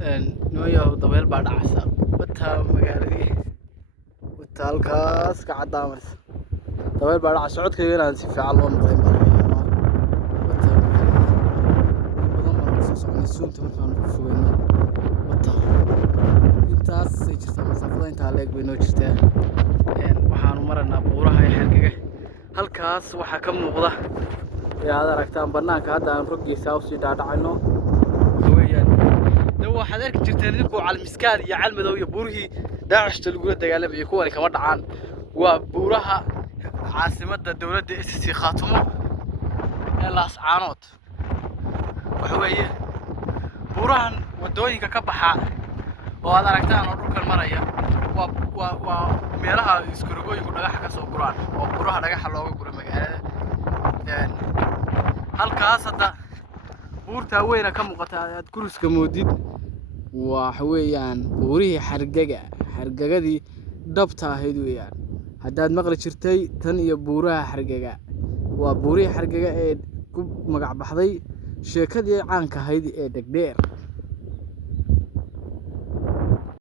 نويا ودويل بعد عصا وتها مقالي وتالكاس قاعد دامرس دويل بعد عصا عود كينا نسيف على الله مقيم بدل ما نصوص عن السوم تمركان فوقنا وتها intaas ay jirtaa masaafada inta leeg bay noo jirtaa waxaanu maranaa buuraha ay xargaga halkaas waxa ka muuqda aad aragtaan banaanka hadda aan roggiisa u sii dhaadhacayno weeyaan waxaad arki jirteen idinku calmiskaad iyo calmadow iyo buurihii daacishta lagu dagaalamay kuwan kama dhacaan waa buuraha caasimadda dawladda SSC Khaatumo ee Laascaanood waxa weeye buurahan wadooyinka ka baxa oo aad aragtaan oo dhulkan maraya waa meelaha iskarogooyinku dhagaxa ka soo guraan oo buuraha dhagaxa looga guro magaalada halkaas hadda buurta weyna ka muuqata aad kuriska moodid waxa weeyaan buurihii xargagadii dhabta ahayd weeyaan haddaad maqli jirtay tan iyo buuraha xargaga waa buurihii xargaga ee ku magac baxday sheekadii caanka ahayd ee Dhegdheer